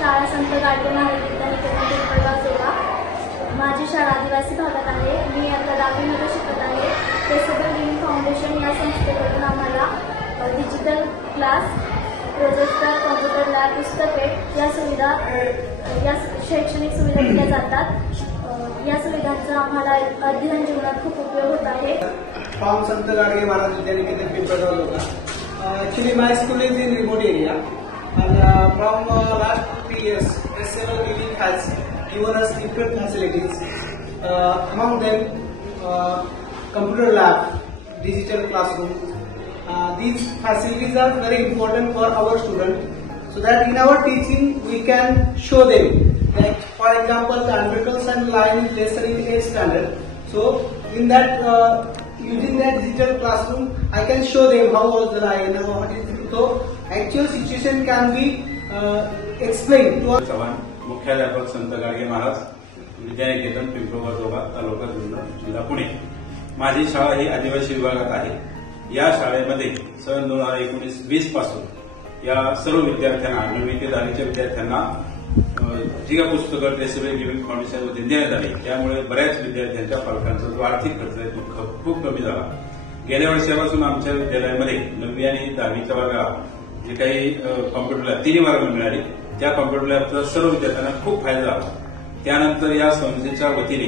शाळा संत गाडगे महाविद्यालय पिंपळगाव. माझी शाळा आदिवासी भागात आहे. मी आता 10वीमध्ये शिकत आहे. पेसेबल लिव्हिंग फाउंडेशन या संस्थेकडून आम्हाला digital class, projector, computer lab, पुस्तके या सुविधा, या शैक्षणिक सुविधा दिल्या जातात. या सुविधांचा आम्हाला अध्ययन जीवनात खूप उपयोग होत आहे. फ्रॉम संत गाडगे महाराज विद्यानिकेतन पिंपळगाव लोका. Actually, my school is in remote area, and from last 3 years, Peaceable Living has given us different facilities. Among them, computer lab, digital classroom. These facilities are very important for our students, so that in our teaching we can show them. Like for example, the alphabets and line is lesson in 8th standard. So in that, using that digital classroom, I can show them how was the line, what is it. So actual situation can be explained to us. मुख्याध्यापक संत गाडगे महाराज विद्यानिकेतन पिंपळगाव तालुका जुन्नर जिल्हा पुणे. माझी शाळा ही आदिवासी विभागात आहे. या शाळेमध्ये सन 2019-20 पासून या सर्व विद्यार्थ्यांना 9वी ते 10वीच्या विद्यार्थ्यांना जी काही पुस्तकं पेसेबल लिव्हिंग फाउंडेशन मध्ये देण्यात आली, त्यामुळे बऱ्याच विद्यार्थ्यांच्या पालकांचा जो आर्थिक खर्च आहे तो खूप कमी झाला. गेल्या वर्षापासून आमच्या विद्यालयामध्ये 9वी आणि 10वीच्या वर्गाला जे काही कॉम्प्युटर लॅब 3 वर्ग मिळाले, त्या कॉम्प्युटर लॅबचा सर्व विद्यार्थ्यांना खूप फायदा झाला. त्यानंतर या संस्थेच्या वतीने